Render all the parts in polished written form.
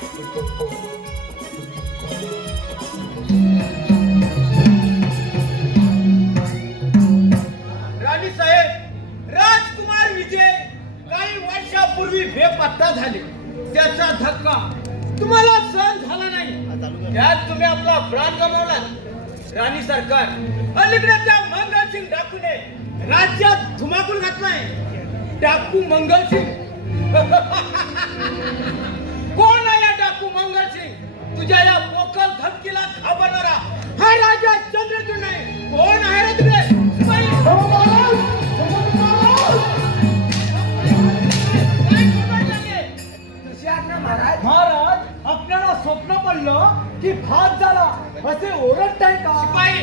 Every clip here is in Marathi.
राणी साहेब, राजकुमार विजय काही वर्षापूर्वी बेपत्ता झाले. त्याचा धक्का तुम्हाला सहन झाला नाही. त्यात तुम्ही आपला प्राण गमावला. राणी सरकार, अलीकडे त्या मंगलसिंग डाकूने राज्यात धुमाकूळ घातलाय. डाकू मंगलसिंग कोण आहे? या डाकू मंगलसिंग तुझ्या या मोकल धमकीला घाबरणारा हा राजा चंद्रचूड नाही. कोण आहे रे तुझे? महाराज, आपल्याला स्वप्न पडलं की भात झाला असे ओरडताय का? शिपाई,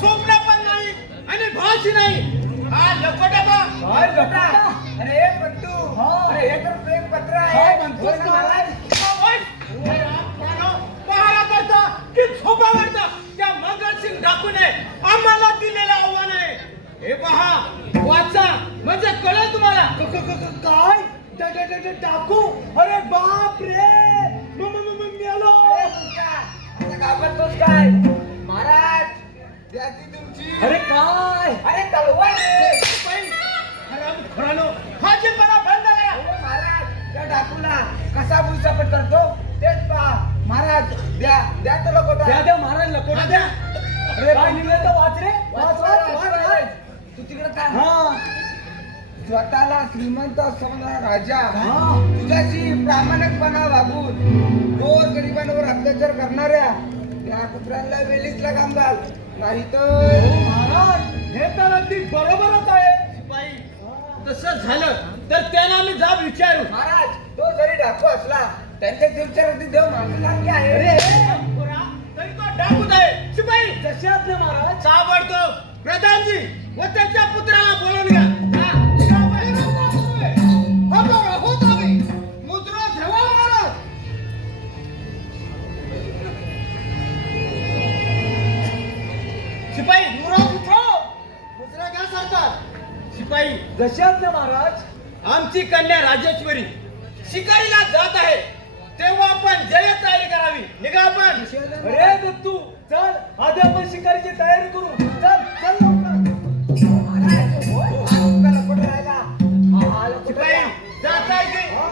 स्वप्न पण नाही आणि भाषी नाही. हा लपटा बा. काय लपटा? अरे पट्टू, अरे हे तर प्रेम पत्र आहे. काय म्हणतोस महाराज? पहारा करता की झोपा मारता त्या मंगलसिंग डाकूने आम्हाला दिलेलं आव्हान आहे. हे पहा, वाचा म्हणजे कळेल तुम्हाला. काय टाकू? अरे बाप रे, मेलो. आता घाबरतोस काय? महाराज, त्याची तुमची अरे काय? अरे तलवार रे. शिपाई, हरामखोरानो, फाजीलपणा बंद करा. हो महाराज, त्या डाकूला कसा भुलसापट करतो तेच पहा. महाराज, द्या द्या तो लकोटा. द्या महाराज, लकोटा द्या. अरे काय लिहिलंय तर वाच रे, वाच. तू तिकडे काय? हा, स्वतःला श्रीमंत असणारा राजा हा. तुझ्याशी प्रामाणिकपणा वागून गोर गरिबांवर अत्याचार करणाऱ्या त्या पुत्रांना वेलीच लगाम घाल, नाही तर हो महाराज, हे तर अगदी बरोबरच आहे. शिपाई, तसं झालं तर त्यांना आम्ही जाब विचारू. महाराज, तो जरी डाकू असला त्यांच्या दिवसावरती देव माणसासारखे आहे. अरे पुरा, तरी तो डाकूच आहे. शिपाई, जसे आपले महाराज. ताबडतोब प्रधानजी व त्याच्या पुत्राला बोलवून घ्या. मुद्रा ठेवा महाराज. शिपाई, मुद्रा घ्या सरकार. शिपाई, जसे आपले महाराज. आमची कन्या राजेश्वरी शिकारीला जात आहे, तेव्हा आपण जय तयारी करावी. निघा आपण. अरे दत्तू, चल आधी आपण शिकारीची तयारी करू. चल चल लवकर. महाराज, हा लपट राहिला. हा लपट शिपाई, राहिला. जात आहे की? हा.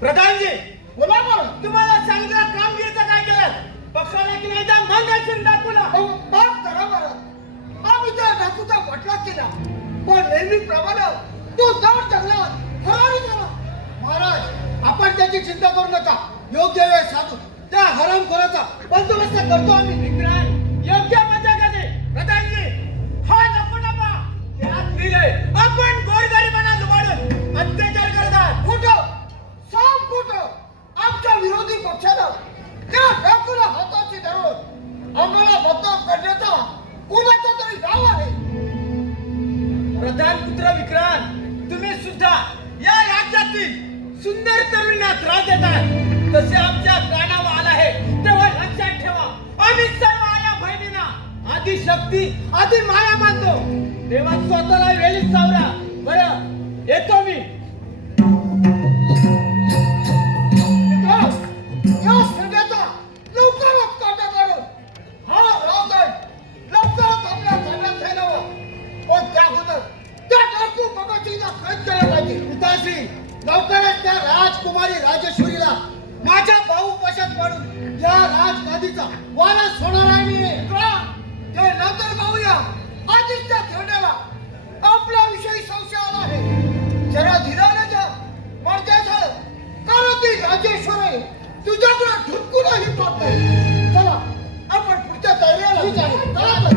प्रधानजी, बोला बरं. तुम्हाला सांगितलं कामगिरीचं काय केलं? पक्षाला की नाही त्या मंगलसिंग डाकूला? बाप करा बरं. आम्ही त्या डाकूचा वटला केला, पण नेहमीप्रमाणे तो जड जंगलात फरारी झाला. महाराज, आपण त्याची चिंता करू नका. योग्य वेळ साधू त्या हरामखोराचा बंदोबस्त करतो आम्ही. विक्रांत, योग्य मजा कधी? प्रधानजी, हा लपटा पहा. त्यात लिहिलंय आपण गोरगरिबांना लुबाडून अत्याचार करतात. खोटं, साफ खोटं. आमच्या विरोधी पक्षानं त्या डाकूला हाताची धरून आम्हाला बदनाम करण्याचा कुणाचा तरी डाव आहे. प्रधान पुत्र विक्रांत, तुम्ही सुद्धा या राज्यातील सुंदर तरुणींना त्रास देतात. तसे आमच्या कानावर आला आहे तेव्हा लक्षात ठेवा, आम्ही सर्व आया बहिणींना आधी शक्ती आधी माया मानतो. तेव्हा स्वतःला वेळीच सावरा. बरं, येतो मी. या सगळ्याचा लवकरच काटा काढून हा रावगड लवकरच आपल्या ताब्यात ठेवावा. पण त्या अगोदर त्या डाकू भगतसिंगला कैद केलं पाहिजे. पिताश्री, लवकरच त्या राजकुमारी राजेश्वरीला माझ्या भाऊ वशात पाडून या राजगादीचा वारस होणार आहे मी. ते नंतर पाहूया. आधीच त्या खेळण्याला आपल्याविषयी संशय आला आहे. जरा धीराने जा. मर्द्या झालं कारण ती राजेश्वर आहे. तुझ्याकडे ढुकूनही पाहत नाही. चला, आपण पुढच्या तयारीला चला तर.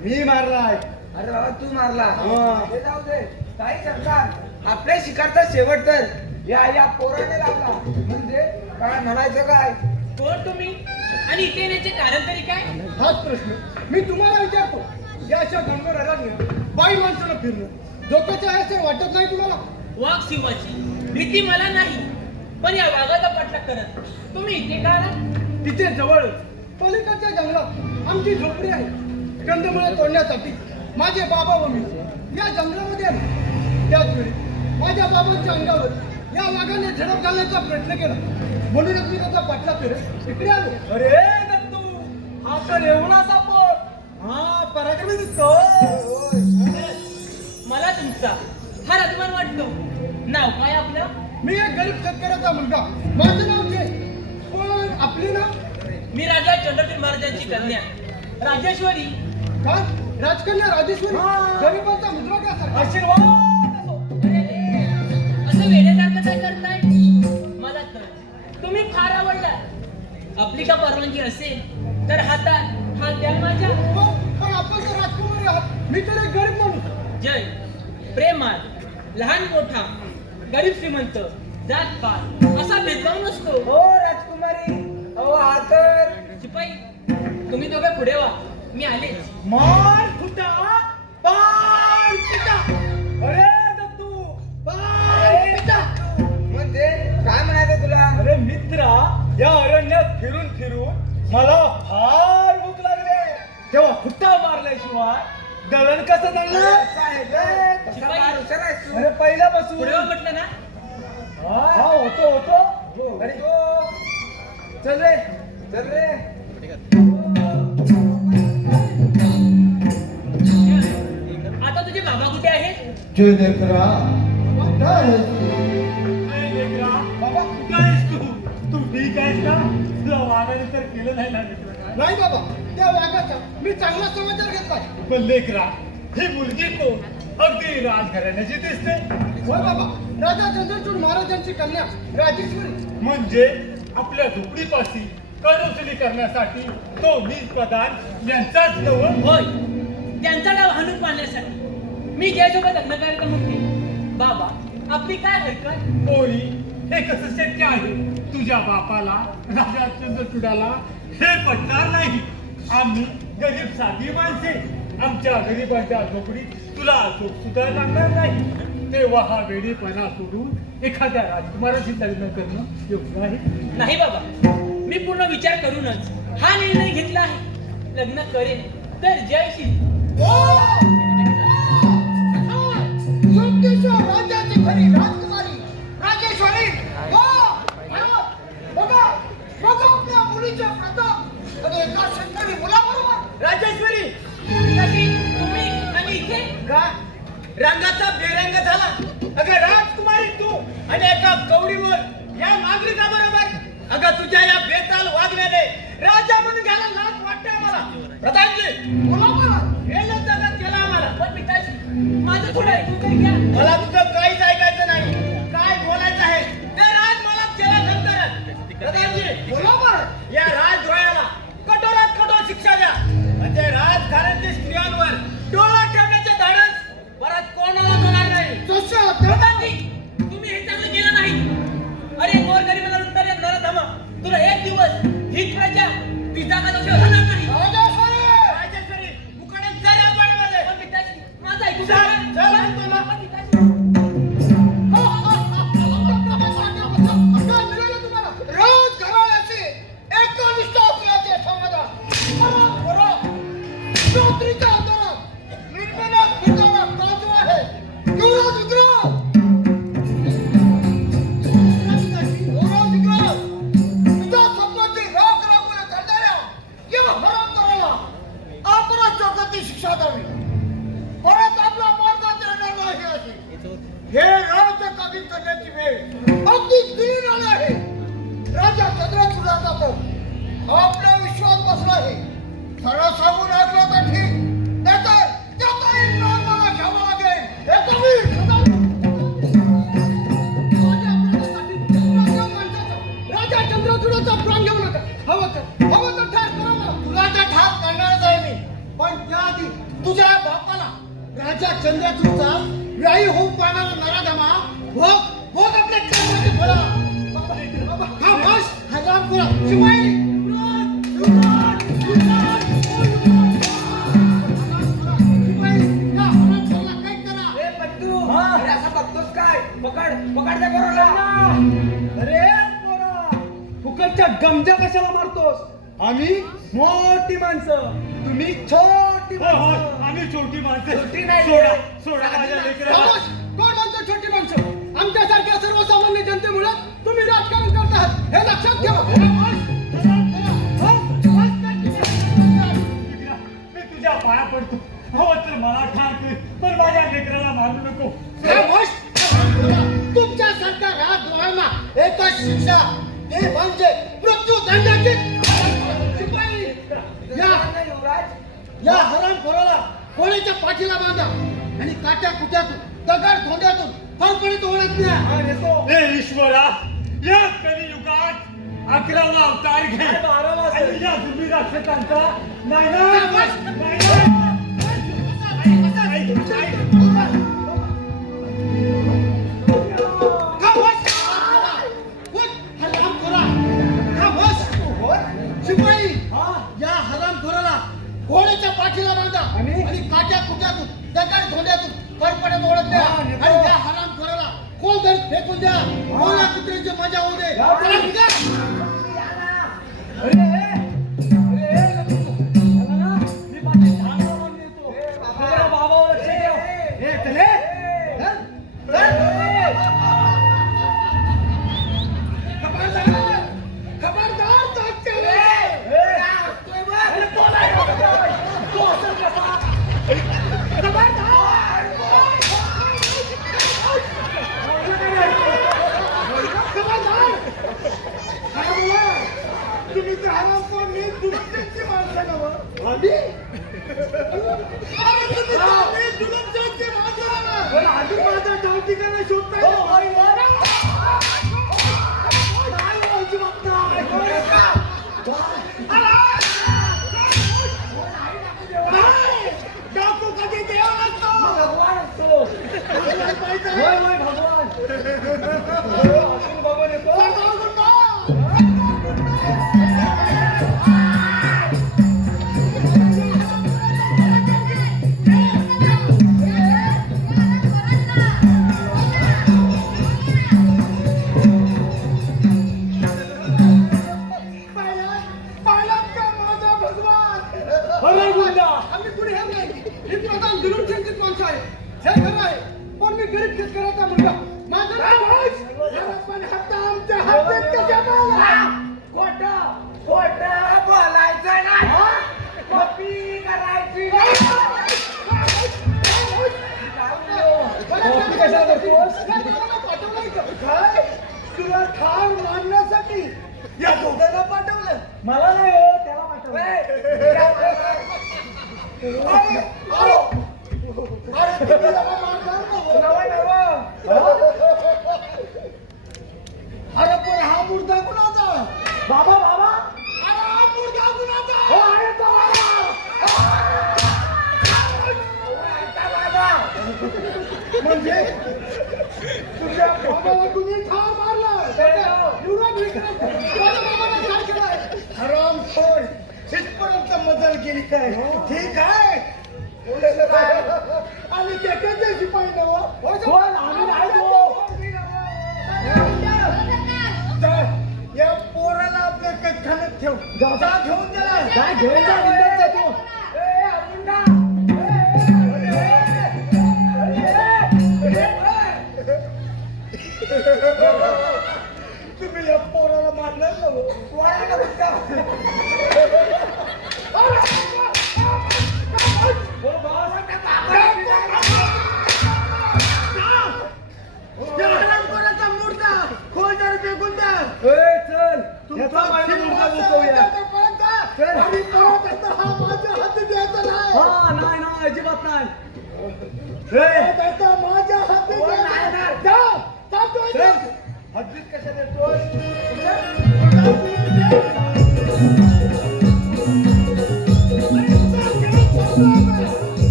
मी मारलाय. अरे बाबा तू मारला हा. ते जाऊ दे. काही सरकार आपल्या शिकारचा शेवट तर या पोराने लावला. म्हणजे काय म्हणायचं काय? कोण तुम्ही आणि इथे येण्याचे कारण तरी काय? हाच प्रश्न मी तुम्हाला विचारतो. या अशा गणगोर अरण्य बाई माणसाला फिरणं धोक्याचं आहे असं वाटत नाही तुम्हाला? वाघ सिंहाची भीती मला नाही, पण या वाघाचा पाठलाग करत तुम्ही इथे का आला? तिथे जवळच पलीकडच्या जंगलात आमची झोपडी आहे. कंदमुळे तोडण्यासाठी माझे बाबा व मी या जंगलामध्ये आलो. त्याच वेळी माझ्या बाबांच्या अंगावर या वाघाने झडप घालण्याचा प्रयत्न केला. म्हणूनच मी त्याचा पाठलाग करत इकडे आलो. अरे दत्तू, हा तर एवढा सापड. हा पराक्रमी दिसतो. मला तुमचा फार अभिमान वाटतो. नाव काय आपलं? मी एक गरीब शेतकऱ्याचा मुलगा. माझं नाव जय. पण आपली ना मी राजा चंद्रशेखर महाराजांची कन्या राजेश्वरी. काय राजकन्या राजेश्वरी हा. गरिबांचा मुद्रा का आशीर्वाद असो. अरे, असं वेड्यासारखं काय करताय? मला तर तुम्ही फार आवडला. आपली का परवानगी असेल तर हातात हात द्या माझ्या. पण आपण तर राजकुमारी आहात. मी तर एक गरीब माणूस. जय प्रेमात लहान मोठा गरीब श्रीमंत जात पात असा भेदभाव नसतो. हो राजकुमारी. अहो हा तर शिपाई तुम्ही दोघे पुढे व्हा, मी आलेच. मार फुटा पार पिटा. अरे दत्तू, पार पिटा. म्हणजे काय म्हणायचं तुला? अरे मित्रा, या अरण्यात फिरून फिरून मला फार भूक लागले. तेव्हा फुट्टा मारल्याशिवाय दळण कसं दळणार? साहेब कसा फार हुशार आहेस तू. अरे पहिल्यापासून पुढे व्हा म्हटलं ना. हा होतो. अरे चल रे. चल रे. आता तुझे बाबा कुठे आहेत? जय लेकरा काय आहेस तू? अरे लेकरा, बाबा कुठं आहेस तू? तू ठीक आहेस का? तुला वागायला तर केलं नाही ना लेकरा काय? नाही बाबा त्या वाघाचा मी चांगला समाचार घेतलाय. पण लेकरा, ही मुलगी कोण? अगदी राजघराण्याची दिसते. होय बाबा राजा चंद्रचूड महाराजांची कन्या राजेश्वरी. म्हणजे आपल्या झोपडीपाशी करवसुली करण्यासाठी तो नीच प्रधान यांचाच जवळ. होय, त्यांचा डाव हाणून पाहण्यासाठी मी ज्यासोबत लग्न करायचं म्हणते. बाबा आपली काय हरकत? पोरी, हे कसं शक्य आहे? तुझ्या बापाला राजा चंद्रचूडाला हे पटणार नाही. आम्ही गरीब साधी माणसे. आमच्या गरिबांच्या झोपडीत तुला सुख सुद्धा लागणार नाही. तेव्हा हा वेडीपणा सोडून एखाद्या राजकुमाराशी लग्न करणं योग्य आहे. नाही बाबा, मी पूर्ण विचार करूनच हा निर्णय घेतला आहे. लग्न करेन तर जयशी. योगेश्वर राजाची खरी राजकुमारी राजेश्वरी. बघा बघा आपल्या मुलीच्या प्रताप आणि एका शेतकरी मुलाबरोबर. राजेश्वरी कशी तुम्ही आणि इथे? का रंगाचा बेरंग झाला? अगं राजकुमारी तू आणि एका कवडीवर या नागरिकाबरोबर. अगं तुझ्या या बेताल वागण्याने राजा म्हणून घ्यायला लाज वाटते मला. प्रधानजी मुलाबरोबर हे नंतर केला आम्हाला. पण पिताजी माझं थोडं ऐकून तरी घ्या. मला तुझं काहीच ऐकायचं नाही. काय बोलायचं आहे ते राज मला केल्यानंतर. प्रधानजी मुलाबरोबर या राजद्रोहाला कठोरात कठोर शिक्षा द्या. म्हणजे राजघराण्यातील स्त्रियांवर डोळा ठेवण्याचे धाडस परत कोणालाच होणार नाही. तसं प्रधानजी तुम्ही हे चांगलं केलं नाही. अरे गोरगरिबाला लुटणाऱ्या नराधमा, तुला एक दिवस ही प्रजा ती जागा दोषी होणार नाही. राजेश्वरी राजेश्वरी मुकाडे जा या वाड्यामध्ये. पण पिताजी माझं ऐकून चल, घ्या. चल म्हणतो ना. पण पिताजी रोज घराण्याची एकनिष्ठ असल्याचे समाधान. चौधरीच्या अंतरात निर्माणात फिरणारा काजू आहे. युवराज विग्रह युवराज विग्रह तुझ्या स्वप्नाची राख राबवून करणाऱ्या या हरामखोराला आपण जगाची शिक्षा द्यावी. परत आपला मार्गात येणार नाही अशी हे राज्य काबीज करण्याची वेळ अगदी दिन आली आहे. राजा चंद्रचूडाचा तर आपला विश्वास बसला आहे. सरळ सांगून ऐकलं तर ठीक, नाहीतर त्याचा एक नाव मला घ्यावा लागेल. हे तुम्ही राजा चंद्रचूडाचा प्राण घेऊ नका. हवं तर ठार करा मला. तुला तर ठार करणारच आहे मी, पण त्याआधी तुझ्या बापाला राजा चंद्रचूडचा व्यायी होऊन पाहणारा नराधमा भोग भोग आपल्या कर्माचे फळा हा बस हा राम करा शिवाई ए पट्टू अरे असं बघतोस काय पकड पकड त्या पोराला अरे पोरा फुकटच्या गमजा कशाला मारतोस आम्ही मोठी माणसं तुम्ही छोटी हो, हो, माणसं आम्ही छोटी माणसं छोटी नाही. सोडा सोडा माझ्या लेकराला कोण म्हणतो छोटी माणसं आमच्यासारख्या सर्वसामान्य जनतेमुळे तुम्ही राजकारण करतात हे लक्षात ठेवा मी तुझ्या पाया पडतो हो तर मला ठार कर पण माझ्या लेकराला मारू नको तुमच्यासारख्या राजद्रोहांना एकच शिक्षा ते म्हणजे मृत्यूदंडाची शिपाई या युवराज या हरामखोराला कोणाच्या पाठीला बांधा आणि काट्या कुट्यातून दगड धोंड्यातून फळफळीत ओळख द्या हे ईश्वरा या कलियुगात 11वा अवतार घे आणि या तुम्ही राक्षसांचा नाही ना शिपाई या हरामखोराला घोड्याच्या पाठीला बांधा आणि काट्या कुट्यातून दगड धोंड्यातून फळफळीत ओळख द्या आणि या हरामखोराला कोल धर फेकून द्या कोला कुत्र्याची मजा होऊ दे चला निघा. तुम्ही तर हरामखोर मी दुलमची माणसं नव्ह आम्ही अरे तुम्ही तर मी दुलमची माणसं नव्ह पण आधी माझा ठाव ठिकाणा शोधताय नाही व्हायची बात नाही डाकू कधी देव नसतो भगवान असतो भगवान आम्ही कुणी हे नाही ही प्रधान जुलूम चिंतित माणसं आहे हे खरं आहे पण मी गरीब शेतकऱ्याचा मुलगा माझं नाव पण हप्ता आमच्या हातात कशा खोट बोलायचं नाही कॉपी करायची काय तुला ठार मारण्यासाठी या दोघांना पाठवलं मला नाही हो त्याला पाठवलं अरे तुम्ही याला मारणार नव्ह. अरे पण हा मुर्दा कुणाचा बाबा अरे हा मुर्दा कुणाचा हो आहे तो म्हणजे तुझ्या बाबाला तुम्ही ठार मारला युवराज विक्रम माझ्या बाबाने काय केलंय हरामखोर इथपर्यंत मदत केली काय ठीक आहे आणि त्याच्याचे शिपाई नव्ह आम्ही नाही या पोराला आपल्या कटखान्यात ठेव जा घेऊन त्याला काय घेऊन जा बिंदास जा तू. तुम्ही या पोराला मारणार मुर्दा खोल जर फेकून द्या चल याचा मायना मुर्दा बोलतोया. चल. आणि परत आता हा माझ्या हाती द्यायचा नाही हा नाही ना अजिबात नाही परत आता माझ्या हाती द्यायचा नाही. जा, जा तू इथे. हद्दीत कशा देतोस चल.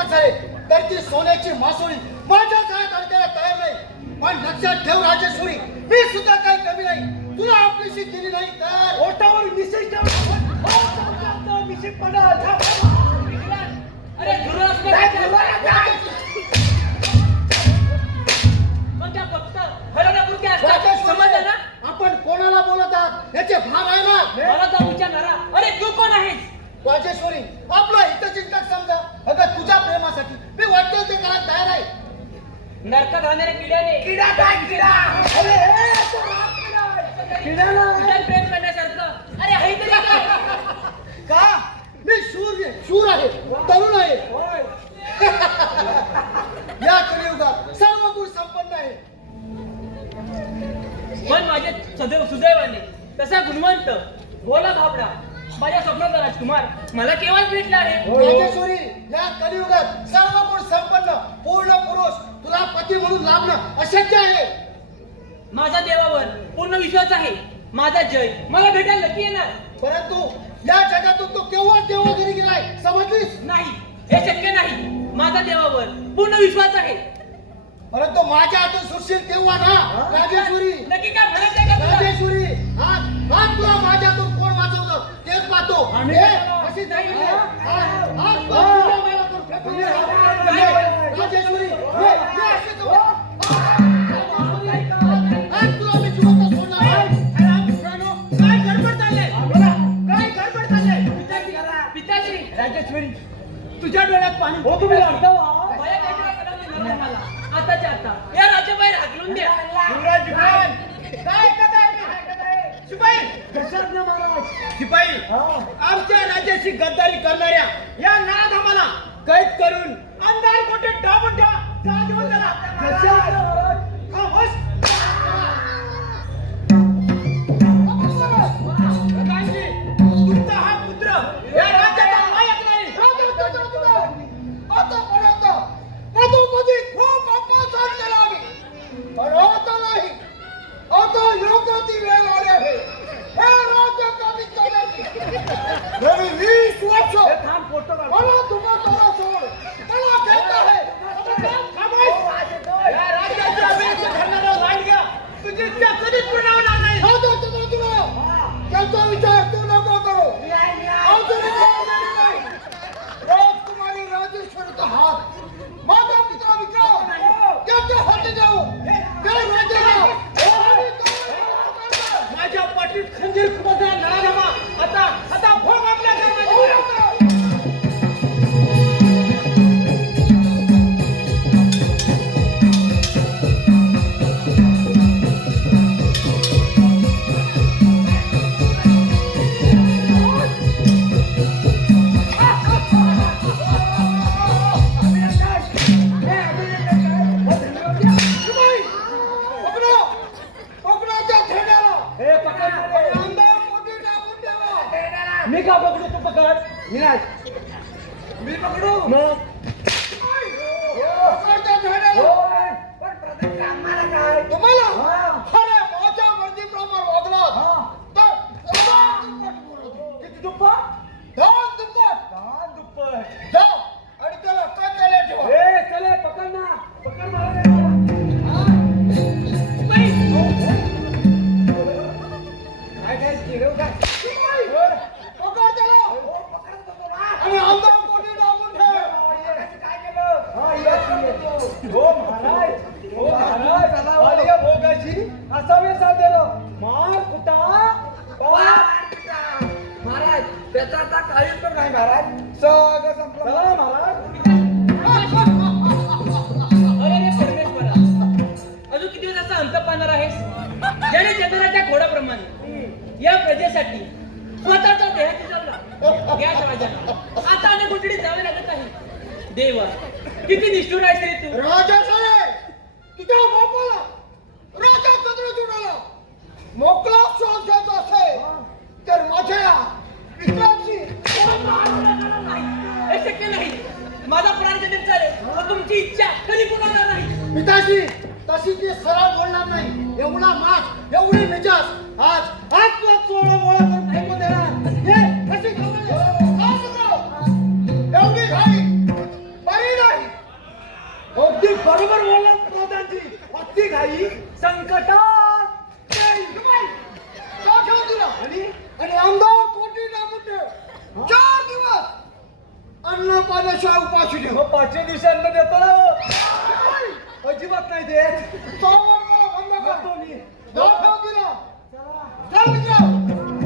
दिवस झाले तर ती सोन्याची मासोळी माझ्या गळ्यात अडकायला तयार नाही. पण लक्षात ठेव राजेश्वरी, मी सुद्धा काही कमी नाही. तुला आपलीशी केली नाही तर ओटावर मिसेज ठेव. मिसेज पडा. अरे धुरं असलं काय काय बोलला? मग त्या फक्त हरवण्यापुरत्या असतात. राजेश्वरी, समजलं ना? आपण कोणाला बोलत आहात याचे भान आहे ना? मला जाऊन विचारणारा, अरे तू कोण आहेस? राजेश्वरी, आपला हितचिंतक समजा. अगं तुझ्या प्रेमासाठी मी वाटतं ते करायला तयार आहे. नरकात राहणाऱ्या किड्याने किडा काय किडा? अरे हे असं राग किडा आहे. किड्याला तुझ्यात प्रेम करण्यासारखं अरे आहे तरी काय? का? मी शूर आहे, तरुण आहे. होय. या कलियुगात सर्व गुण संपन्न आहे. पण माझे सुदैवाने तसा गुणवंत भोला भाबडा माझ्या स्वप्नाचा राजकुमार मला केव्हाच भेटला आहे. राजेश्वरी, या कलियुगात सर्व गुण संपन्न पूर्ण पुरुष तुला पती म्हणून लाभणं अशक्य आहे. माझा देवावर पूर्ण विश्वास आहे. माझा जय मला भेटायला नक्की येणार. परंतु या जगातून तू केव्हाच देवाघरी गेलाय, समजलीस? नाही, हे शक्य नाही. माझा देवावर पूर्ण विश्वास आहे. परंतु माझ्या हातून सुटशील तेव्हा ना. राजेश्वरी, नक्की काय म्हणत आहे का तुला? राजेश्वरी, आज तुला माझ्यातून कोण वाचवलं तेच पाहतो. आम्ही हे, नाही. अशी नाही. आज तुला मला कोण फेकून दिलं? राजेश्वरी, हे अशी तू- आज तुला मी जिवंत सोडणार नाही. काय गडबड चाललंय? काय गडबड चाललंय? पिताश्री राजेश्वरी, तुझ्या डोळ्यात पाणी. हो तुम्ही लागता भया काहीतरी करावं लागणार मला. आताच्या आता या राज्याबाहेर हाकलून द्या. युवराज खान, काय कथा आहे? शिपाई, कशात ना महाराज? शिपाई, आमच्या राज्याची गद्दारी करणाऱ्या या नाधामाला कैद करून अंधार कोठे डाबून ठेवा. जा घेऊन त्याला. कशात ना महाराज? खामोश. प्रकाशजी, तुमचा हा पुत्र या राज्याचा लायक नाही. आतापर्यंत मधोमधी खूप अपमान सहन केला आम्ही, पण आता नाही. आता योग्य ती वेळ आली आहे. हे राज्य काबीज करण्याची. गेली 20 वर्ष हे थांब, फोटो काढ. मला तुम्हाला सोड, मला खेळत आहे. खामोश. या राज्याची अभिव्यक्ती करणारा लांडग्या तुझी इच्छा कधीच पूर्ण होणार नाही. राजा चंद्रचूड, त्यांचा विचार तू नको करू. अजूनही जबाबदारी नाही. राजकुमारी राजेश्वरीचा हात माझा मित्र विक्रम त्याच्या हाती देऊ. त्या राजाला माझ्या पाठीत खंजीर खुपसणारा नराधमा आता भोग आपल्या कर्माची. कोकणाच्या ठेण्याला हे पकड रे. आमदार पोटी टाकून द्यावा. मी का पकडू? तू पकड. विनाश, मी पकडू. मग कोकणाच्या ठेण्याला तुम्हाला अरे माझ्या मर्जीप्रमाणे वागला तर किती दुप्पट? दोन दुप्पट दान दुप्पट. जा आणि त्याला काढलेले ठेवा. ए चले, पकड ना. पकड मला. काय काय केलं काय? पकड त्याला आणि आमदार पोटी टाकून ठेव. हा, ये. हो महाराज, हो महाराज. आलिया भोगाची असावे साधेलो. मार कुटा महाराज त्याचा आता काहीच पण नाही महाराज. सगळं संपलं. चला महाराज. अरे रे परमेश्वरा, अजून किती दिवस असा अंत पाहणार आहेस? ज्याने चंद्राच्या घोडाप्रमाणे या प्रजेसाठी स्वतःचा देह शिजवला. या राजाला आता अनेक कोठडीत जावे लागत आहे. देवा, किती निष्ठुर आहेस रे तू. राजा साहेब, तुझ्या बापाला राजा चंद्रचूडाला मोकळा श्वास घ्यायचा असेल तर माझ्या विक्रांतची नाही, हे शक्य नाही. माझा प्राण कधी चालेल व तुमची इच्छा कधी पूर्ण होणार नाही. पिताजी, तशी ती सरळ बोलणार नाही. एवढा मास, एवढी मिजाज आज तुला चोळं मोळं करून फेकून देणार. हे कशी खबर आहे? एवढी घाई परिणाम बरोबर बोलला प्रधानजी. अति घाई संकटात नाही. का ठेवून दिला आणि आमदार कोटी नामुटे 4 दिवस अन्न पाण्याशिवाय उपाशी ठेव. 5 दिवसांना देतो ना हो. अजिबात नाही देत. सावध मला बंद कर. करतो मी. का ठेवून दिला चल मित्र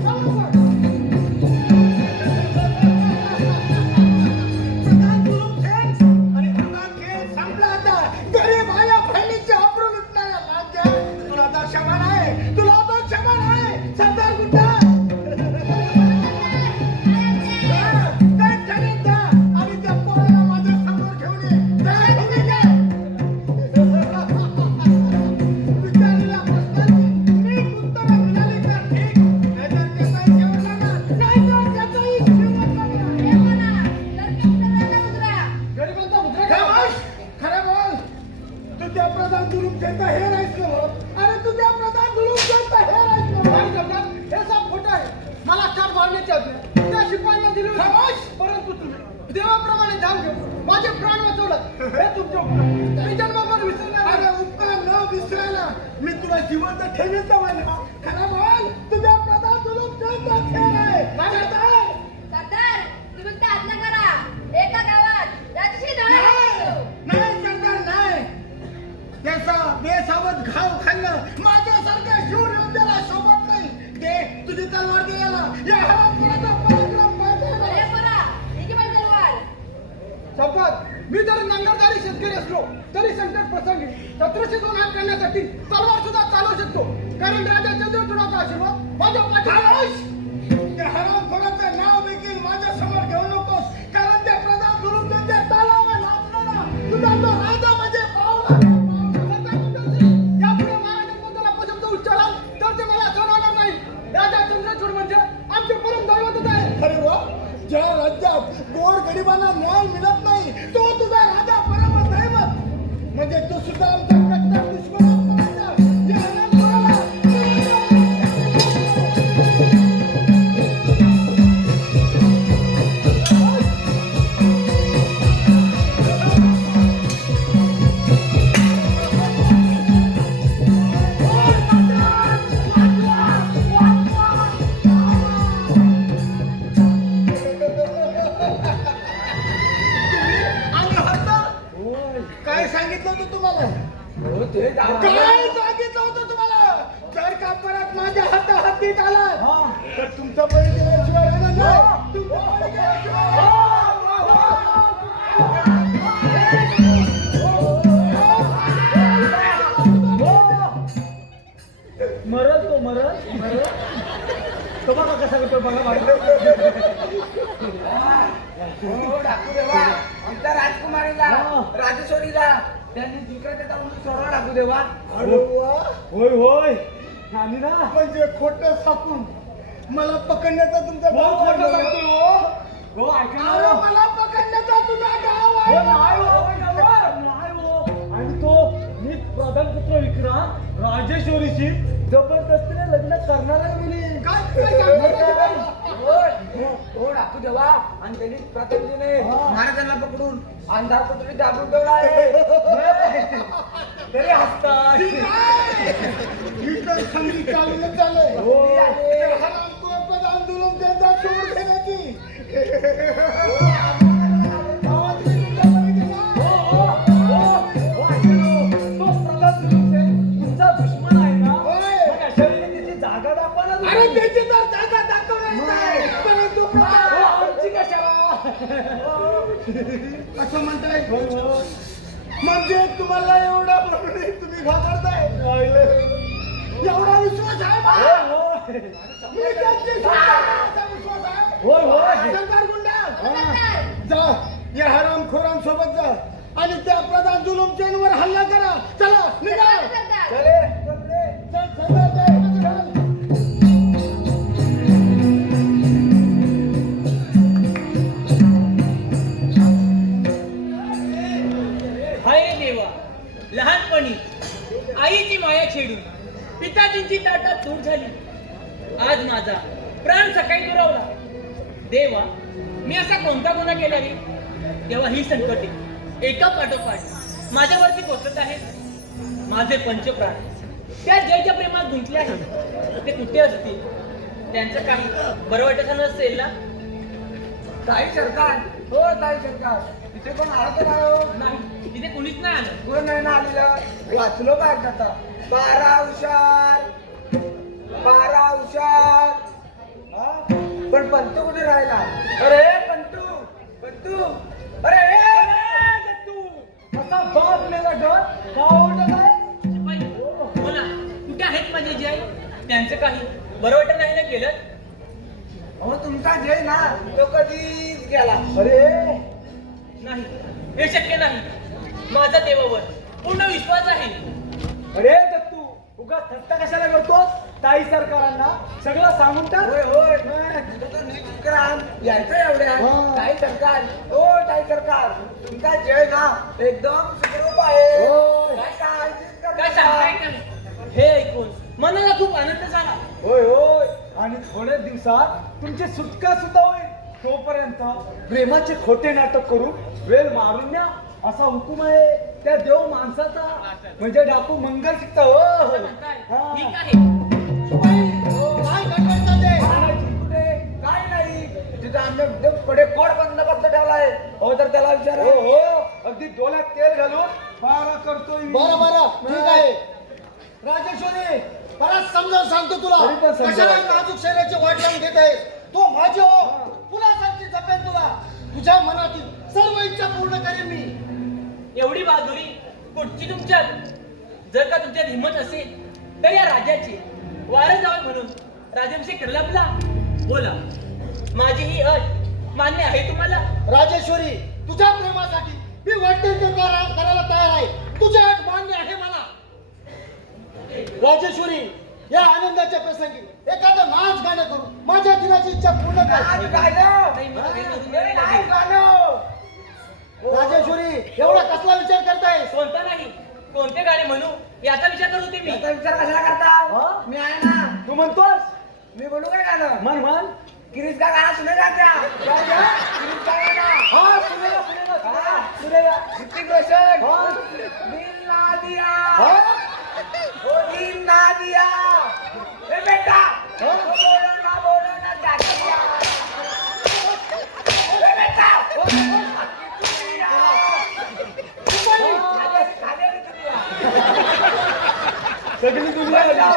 चल लवकर. प्रधान जुलूम खेळ आणि प्रधान खेळ संपला आता. तरी माझ्या बहिणीची अब्रू लुटणाऱ्या लांजा तुला आता क्षमा नाही. तुला आता क्षमा नाही. सरदार गुंडा काय ठरेल का? आणि त्या पोराला माझ्या समोर घेऊन ये. काय ठरेल का? विचारलेल्या प्रश्नांची नीट उत्तरं मिळाली तर ठीक. नाहीतर त्याचाही शेवट लागणार. नाहीतर त्याचाही शेवट लागणार. गरिबांचा मुद्रा खरं बोल. खरं बोल. तू त्या प्रधान जुलूमचा हे नाहीस ना भाऊ. अरे तू त्या प्रधान जुलूमचा हे नाहीस ना भाऊ. काय करणार? हे सब खोटं आहे. मला 4 मारण्याची आज्ञा त्या शिपायांना दिली होती. परंतु तुम्ही देवाप्रमाणे धाव घेऊन माझे प्राण वाचवलं. हे तुमचे उपकार. मी जन्मभर विसरणार नाही. अरे उपकार न विसरायला मी तुला जिवंत ठेवीचा मानला. खरं बोल. तुझ्या प्रधान जुलूमचा खेळ आहे. सरदार. सरदार, तुम्ही फक्त आज्ञा करा. एका गावात राजश्री नाही धळे नाही सरदार नाही. त्याचा बेसावध घाव खाल्लं माझ्यासारख्या शूरयोद्ध्याला शोभत नाही. दे तुझी तलवार दे याला. या हरामखोराचा पराक्रम पाहिजे. बरे बरा, ठीक आहे तलवार. सरदार मी जरी नांगरदारी शेतकरी असलो तरी संकट प्रसंगी शत्रूशी 2 हात करण्यासाठी तलवार सुद्धा चालवू शकतो. कारण राजा चंद्रचूडाचा आशीर्वाद माझ्या पाठीवर. त्या हरामखोराचं नाव देखील माझ्या समोर घेऊ नकोस. कारण त्या प्रधान जुलूमच्या तालावर नाचलं ना तुझा तो राजा म्हणजे पावला. यापुढे महाराजांबद्दल अपशब्द उच्चाराल तर ते मला सहन होणार नाही. राजा चंद्रचूड म्हणजे आमचे परम दैवतच आहे. अरे वा. ज्या राज्यात गोर गरिबांना न्याय मिळत नाही तो तुझा राजा परम दैवत. म्हणजे तू सुद्धा आमचा कट्टर दुश्मन आहोत राजा. या हरामखोराला आणि हत्ता काय सांगितलं होतं तुम्हाला? काय सांगितलं होतं तुम्हाला? जर का परत माझ्या हातीत आला तर तुमचा बळी दिल्याशिवाय राहणार नाही. तुमचा बळी मरल तो मरल. तो बघा कसा करतो बघा माझ्या. हो डाकू देवा. आमच्या राजकुमारीला राजेश्वरीला त्यांनी जिंकत येता म्हणून सोडवा डाकू देवा. अरे वा. होय होय. आणि ना म्हणजे खोटं सापून मला पकडण्याचा तुमचा हो, डाव खोटं आहे. सांगतो. हो ऐका ना. अरे मला पकडण्याचा तुझा डाव हो, आहे. नाही हो. आणि तो मी प्रधानपुत्र विक्रांत राजेश्वरीशी जबरदस्तीने लग्न करणार आहे मुली. काय सांगता? हो डाकू देवा. आणि त्यांनी प्रतापजीने महाराजांना पकडून अंधार पुतळी दाबून ठेवला आहे. तरी हसतात. इथं संगीत चालूनच झालंय. हो. त्या हरामखोर प्रधान जुलूम त्यांचा शोध घेण्याची. गावात मी तुमचा बळी दिला. तो प्रधान तुमचा दुश्मन आहे ना. होय. मग अशा वेळी त्याची जागा दाखवा ना तुम्ही. अरे त्याची तर जागा दाखवणार नाही. परंतु हो, आमची कशाला. असं म्हणताय म्हणजे तुम्हाला एवढा प्रमाणे तुम्ही घाबरताय. एवढा विश्वास आहे बा? मी त्यांची असा विश्वास आहे. होय होय. सरदार गुंडा सरदार, जा या हरामखोरांसोबत जा आणि त्या प्रधान जुलूमचेंवर हल्ला करा. चला निघा. सरदार. चल सरदार चल. हाय देवा, लहानपणी आईची माया छेडून पिताजींची ताटात तूट झाली. आज माझा प्राण सकाळी दुरावला. देवा, मी असा कोणता गुन्हा केला रे? तेव्हा ही संकटे एका पाठोपाठ माझ्यावरती कोसळत आहेत माझे पंचप्राण त्या जयच्या प्रेमात गुंतले आहेत ते कुठे असतील त्यांचं काही बरं वाटत नसेल ना ताई सरकार हो ताई सरकार इथे कोण आलं तर नाही हो नाही तिथे कुणीच नाही आलं कोण नाही ना आलेलं वाचलो काय आता 12 हुशार 12 हुशार हा? पण पंतू कुठे राहिला अरे पंतू अरे तू असा बाप मेला डर बाई, बोला कुठे आहेत माझे जय त्यांचं काही बरं वाटत नाही ना केलं अहो तुमचा जय ना तो कधीच गेला अरे नाही हे शक्य नाही माझा देवावर पूर्ण विश्वास आहे अरे दत्तू उगा थट्टा कशाला करतोस ताई सरकारांना सगळं सांगून टाक. होय तुझं तर नीट विक्रांत यायचं एवढ्या हा. ताई सरकार हो ताई सरकार तुमचा जय ना एकदम सुखरूप आहे होय. काय काळजीच करू काय नका. सांगताय काय हे ऐकून मनाला खूप आनंद झाला होय आणि थोड्या दिवसात तुमची सुटका सुद्धा होईल तोपर्यंत प्रेमाचे खोटे नाटक करून वेळ मारून न्या असा हुकूम आहे त्या देव माणसाचा म्हणजे डाकू मंगल शिकता असं म्हणताय हो ठीक आहे काय गडबड चालले काय नाही तिथं आम्ही एकदम कडेकोड बंदोबस्त ठेवलाय हो तर त्याला विचारा हो अगदी डोळ्यात तेल घालून पारा करतोय मी. बरं ठीक आहे राजेश्वरी मला समजावून सांगतो तुला तरी पण समजावं. कशाला नाजूक शरीराची वाट लावून घेत आहे तो माझी हो फुलासारखी जपेन तुला तुझ्या मनातील सर्व इच्छा पूर्ण करेन मी एवढी बहादुरी कुठची तुमच्यात जर का तुमच्यात हिंमत असेल तर या राजाची वारं जावं म्हणून राजाभिषेक करायला आपला बोला माझी ही अट मान्य आहे तुम्हाला राजेश्वरी तुझ्या प्रेमासाठी मी वाटेल ते करायला तयार आहे तुझ्या अट मान्य आहे मला राजेश्वरी या आनंदाच्या प्रसंगी एखादं नाच गाणं करू माझ्या दिनाची इच्छा पूर्ण कर नाच गाणं. नाही, मला काही नवीन नाच लागेल. गाणं. राजेश्वरी एवढा कसला विचार करताय कोणता नाही कोणते गाणे म्हणू याचा विचार करत होते मी याचा विचार कशाला करता हा? मी आहे ना तू म्हणतोस मी बोलू काय गाणं मन किरीस का गाणं सुनेगा क्या किरीस का गाणं हा सुनेगा ऋतिक रोशन हा. दिल ना दिया हा? वो दिल ना दिया ए बेटा वो बोलो ना जाके दिया ए बेटा वो दिया खाले भी दिया सगळी दुनिया आली. चला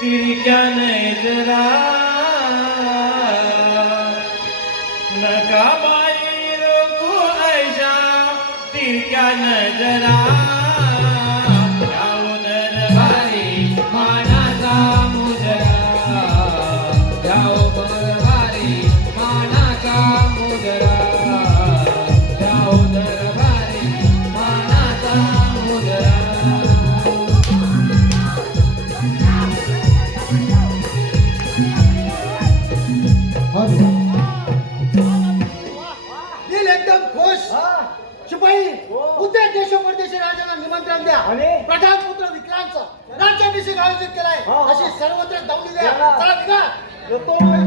तिरक्या नजरा नका बाई रोकू ऐशा तिरक्या नजरा जाऊ दरबारी मानाचा मुजरा जाऊ दरबारी मानाचा मुजरा जाऊ दरबारी मानाचा मुजरा दिल एकदम खुश हा. शिपाई हो. उद्या देश परदेशी राजांना निमंत्रण द्या आणि? प्रधान पुत्र विक्रांतचा राज्याभिषेक आयोजित केलाय हा, हा. अशी सर्वत्र दावली द्या चला. चला निघा येतोय.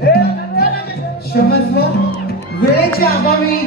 हे राजेश्वरी. क्षमस्व वेळेच्या अभावी